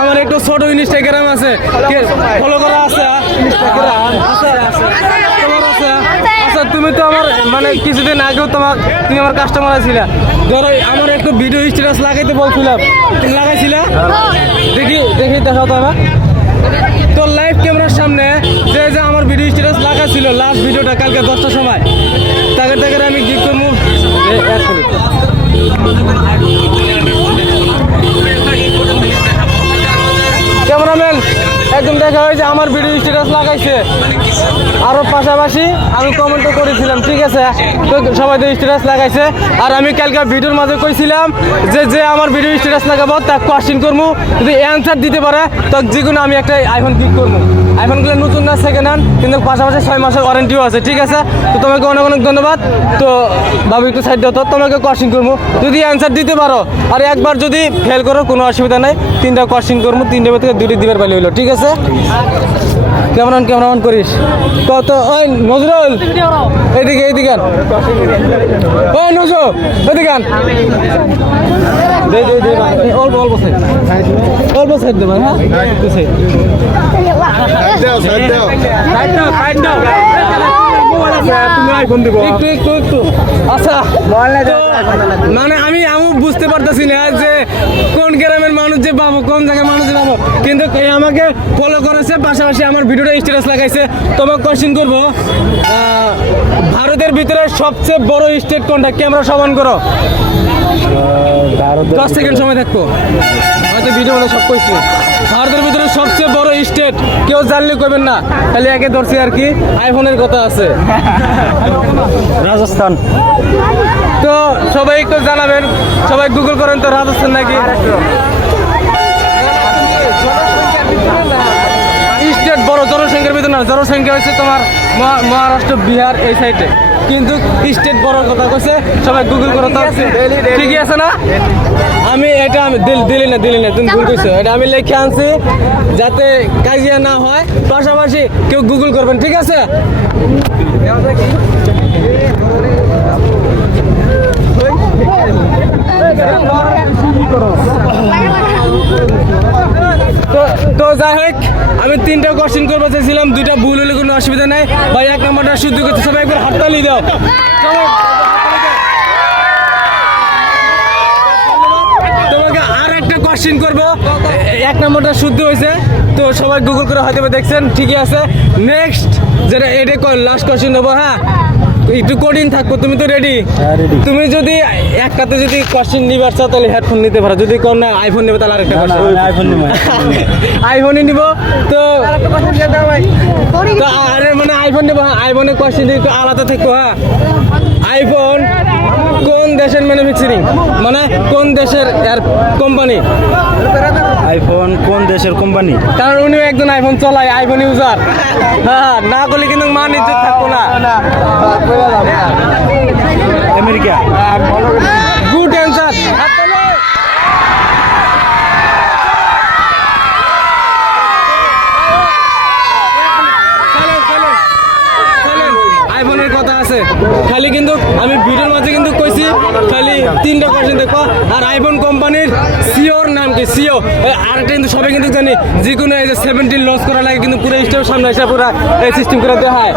আমার একটু ছোট ইনস্টাগ্রাম আছে, ফলো করা আছে। আচ্ছা তুমি তো আমার মানে কিছুদিন আগেও তুমি আমার কাস্টমার ছিল, ধরো আমার একটু ভিডিও স্ট্যাটাস লাগাইতে বলছিলাম, তুমি লাগাইছিলা? দেখি দেখাও তো আমার তো লাইভ ক্যামেরার সামনে যে আমার ভিডিও স্ট্যাটাস লাগাইছিল লাস্ট ভিডিওটা কালকে 10টার সময়, তাকে আমি গিফট করবো। ক্যামেরাম্যান একদম দেখা হয় যে আমার ভিডিও স্ট্যাটাস লাগাইছে, আরও পাশাপাশি আমি কমেন্টও করেছিলাম, ঠিক আছে? তো সবাই তো স্ট্যাটাস লাগাইছে, আর আমি কালকে ভিডিওর মাঝে কইছিলাম যে আমার ভিডিও স্ট্যাটাস লাগাবো তাকে কোয়েশ্চেন করবো, যদি অ্যান্সার দিতে পারে তো যে কোনো আমি একটা আইফোন গিফট করবো। আইফোনগুলো নতুন না সেকেন্ড হ্যান্ড, কিন্তু পাশাপাশি 6 মাসের ওয়ারেন্টিও আছে, ঠিক আছে? তো তোমাকে অনেক অনেক ধন্যবাদ। তো ভাবি একটু সাইড দাও, তো তোমাকে কোয়েশ্চেন করবো, যদি অ্যান্সার দিতে পারো, আর একবার যদি ফেল করো কোনো অসুবিধা নাই, 3টা কোয়েশ্চেন করবো, 3টার ভিতরে 2টি দিবার পালি হইলো, ঠিক আছে? কেমন করিস কত? ওই নজরুল এইদিকে ওই নজরুল এদিকে অল্প সাইড দেবেন, হ্যাঁ একটু আচ্ছা। মানে আমি বুঝতে পারতেছি না যে কোন গ্রামের মানুষ যে পাবো, কোন জায়গায় মানুষ যে পাবো, কিন্তু আমাকে ফলো করেছে, পাশাপাশি আমার ভিডিওটা স্ট্যাটাস লাগাইছে। তোমাকে কোয়েশ্চেন করবো, ভারতের ভিতরে সবচেয়ে বড় স্টেট কোনটা? ক্যামেরা সমান করো, 10 সেকেন্ড সময় থাকবো, হয়তো ভিডিও মানে সব কইছি। ভারতের ভিতরে সবচেয়ে বড় স্টেট কেউ জানলে কইবেন না, খালি একে ধরছি আর কি, আইফোনের কথা আছে। রাজস্থান। তো সবাই একটু জানাবেন, সবাই গুগল করেন তো রাজস্থান নাকি স্টেট বড়, জনসংখ্যার ভিতরে না, জনসংখ্যা হচ্ছে তোমার মহারাষ্ট্র, বিহার এই সাইডে, কিন্তু স্টেট বড় কথা কইছে, সবাই গুগল করো তো, ঠিকই আছে না? আমি দিলি না তুমি ভুল কইছো, এটা আমি লিখে আনছি যাতে কাজিয়া না হয়, পাশাপাশি কেউ গুগল করবেন, ঠিক আছে? তো যাই হোক, আমি 3টা কোয়েশ্চেন করবো চাইছিলাম, 2টা ভুল হলে কোনো অসুবিধা নাই ভাই। 1 নম্বরটা শুদ্ধ করতে সবাই একবার হাততালি দাও। তোমাকে আর একটা কোয়েশ্চেন করবো, 1 নম্বরটা শুদ্ধ হয়েছে, তো সবাই গুগল করে হয়তো দেখছেন, ঠিকই আছে। নেক্সট যেটা এটা লাস্ট কোয়েশ্চেন দেবো, হ্যাঁ একটু কঠিন থাকবো, তুমি তো রেডি? তুমি যদি একটাতে যদি কোয়েশ্চেন নিবার চাও তাহলে হেডফোন নিতে পারো, যদি কোন না আইফোন নেবে তাহলে আরেকটা আইফোনই নিব। তো আরে মানে আইফোন নেবো, হ্যাঁ আইফোনের কোয়েশ্চেন একটু আলাদা থাকবো। হ্যাঁ, আইফোন কোন দেশের ম্যানুফ্যাকচারিং, মানে কোন দেশের কোম্পানি? আইফোন কোন দেশের কোম্পানি? কারণ উনিও একজন আইফোন চলায়, আইফোন ইউজার। হ্যাঁ, না করলে কিন্তু মান ইজ্জত থাকবো না। আমেরিকা। Good answer. আইফোনের কথা আছে খালি, কিন্তু আমি ভিডিওর মাঝে কিন্তু কইছি খালি 3টা কোয়েশ্চেন দেখো। আর আইফোন কোম্পানির সিওর নাম কি? সিও। আর একটা কিন্তু সবাই কিন্তু জানি, যে কোনো এই যে 17 লস করা লাগে কিন্তু পুরো স্টোর সামনে এসে পুরো এই সিস্টেম করে দেওয়া হয়,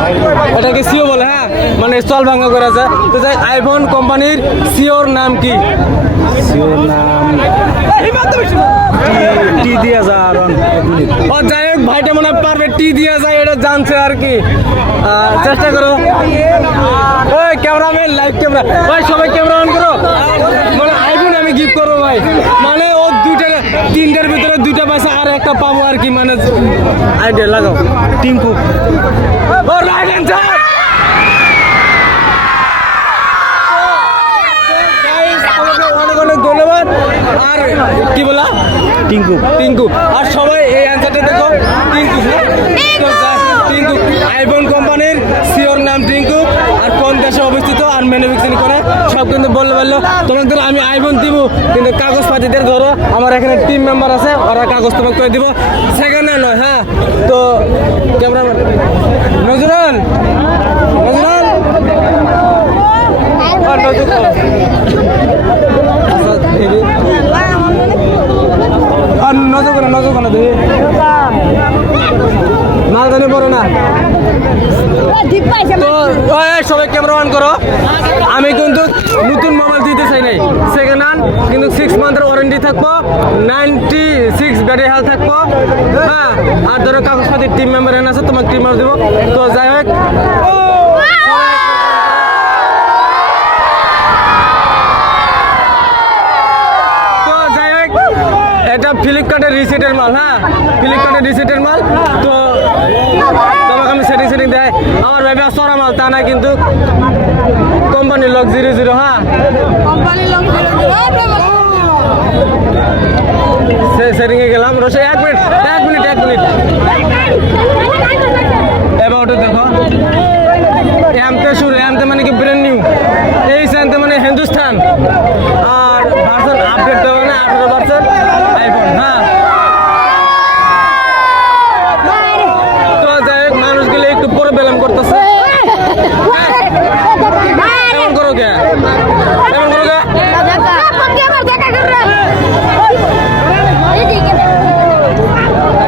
এটাকে সিও বলে। হ্যাঁ, মানে স্টল ভাঙা করা যায়। তো যাই, আইফোন কোম্পানির সিওর নাম কি? সিওর নাম টি দিয়া যা। ও যাই হোক, ভাইটা মনে পারবে, টি দিয়া যায়, এটা জানছে আর কি। চেষ্টা করো। ওই ক্যামেরাম্যান, লাইভ ক্যামেরা, ভাই সবাই ক্যামেরা অন করো। মানে আইফোন আমি গিফট করবো ভাই, মানে ও 3টার ভিতরে 2টা পাইছে, আর একটা পাবো আর কি, মানে আইডিয়া লাগাও। টিঙ্কু। ও রাইট অ্যান্সার। অনেক ধন্যবাদ। আর কি বলা? টিঙ্কু। আর সবাই এই অ্যান্সারটা দেখো, টিঙ্কু। আইফোন কোম্পানির সিওর নাম টিঙ্কু, আর কোন দেশে অবস্থিত, আর ম্যানুফ্যাকচারিং করে, সব কিন্তু বললো। তোমাদের আমি আইফোন দিব, কিন্তু কাগজপাতিদের ধরো আমার এখানে টিম মেম্বার আছে, ওরা কাগজ তোমাকে করে দিব, সেকেন্ড হ্যান্ড নয়। হ্যাঁ, তো ক্যামেরাম্যান নজরুল আর নজর করে দেখি মালদানি বড় না তো এই সবাই ক্যামেরা অন করো। আমি কিন্তু নতুন মোবাইল দিতে চাই নাই, সেকেন্ড হ্যান্ড, কিন্তু 6 মান্থের ওয়ারেন্টি থাকবো, 96 ব্যাটারি হেলথ থাকবো। হ্যাঁ, আর ধরো কাগজপাতির টিম মেম্বার এনে আছে, তোমাকে টিম মেম্বার দেবো। তো যাই হোক, এটা ফ্লিপকার্টের রিসিটের মাল। হ্যাঁ, ফ্লিপকার্টের রিসিটের মাল। তো তোমাকে আমি সেটিং দেয় আমার ভাই চড়া মাল তা না, কিন্তু কোম্পানির লক 00। হ্যাঁ, সেটিং এ গেলাম। রসে 1 মিনিট এবার ওটা দেখো, এমতে শুরু, এমতে মানে কি ব্র্যান্ড নিউ, এই সেন্তে মানে হিন্দুস্তান, আর ভার্সন আপডেট দেওয়া না 18 ভার্সন আইফোন। হ্যাঁ, তো যাই হোক, মানুষগুলো একটু পরে বেলাম করতেছে। এমন করো কে, এমন করো কে?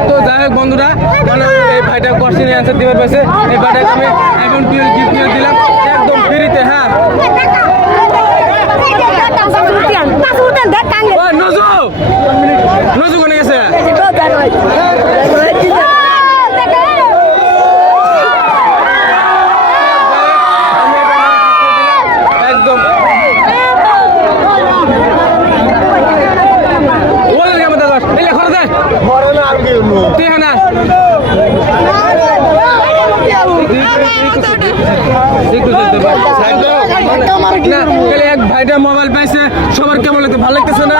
তো যাই হোক বন্ধুরা, মানে এই ভাইটা কোশ্চেন অ্যান্সার দিবার পাইছে, এই ভাইটাকে আমি আইফোন 12 গিফট করে দিলাম একদম ফ্রিতে। হ্যাঁ, নজু কোনে গেছে? একদম এক ভাইটা মোবাইল পাইছে, সবার কেমন লাগছে? ভালো লাগতেছে না?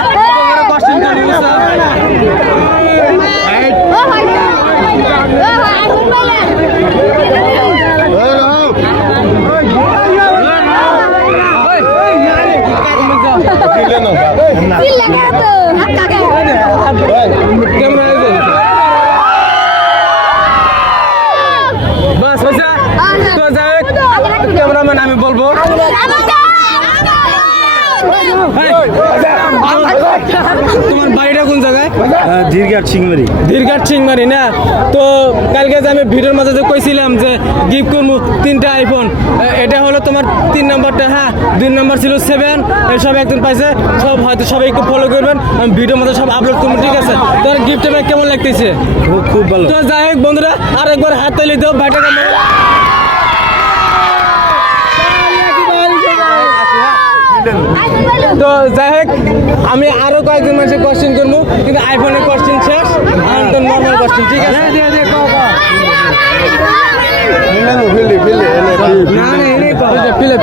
বাস হয়েছে। তো যাই হোক, ক্যামেরাম্যান আমি বলবো তোমার বাড়িটা কোন জায়গায়? ধীরঘাট চিংমারি না? তো কালকে যে আমি ভিডিওর মাঝে যে কইছিলাম যে গিফট করবো 3টা আইফোন, এটা হলো তোমার 3 নম্বরটা। হ্যাঁ, 2 নম্বর ছিল 7, সব একজন পাইছে। সব হয়তো সবাই একটু ফলো করবেন, আমি ভিডিওর মধ্যে সব আপলোড করবো, ঠিক আছে? তোর গিফটটা ভাই কেমন লাগতেছে? খুব ভালো। তো যাই হোক বন্ধুরা, আর একবার হাত তালি দাও ভাইটাকে। তো যাই হোক, আমি আরো কয়েকজন মানুষের কোশ্চেন করবো, কিন্তু আইফোনের কোশ্চেন শেষ, আর তো নর্মাল কোশ্চেন, ঠিক আছে? না, ফিলে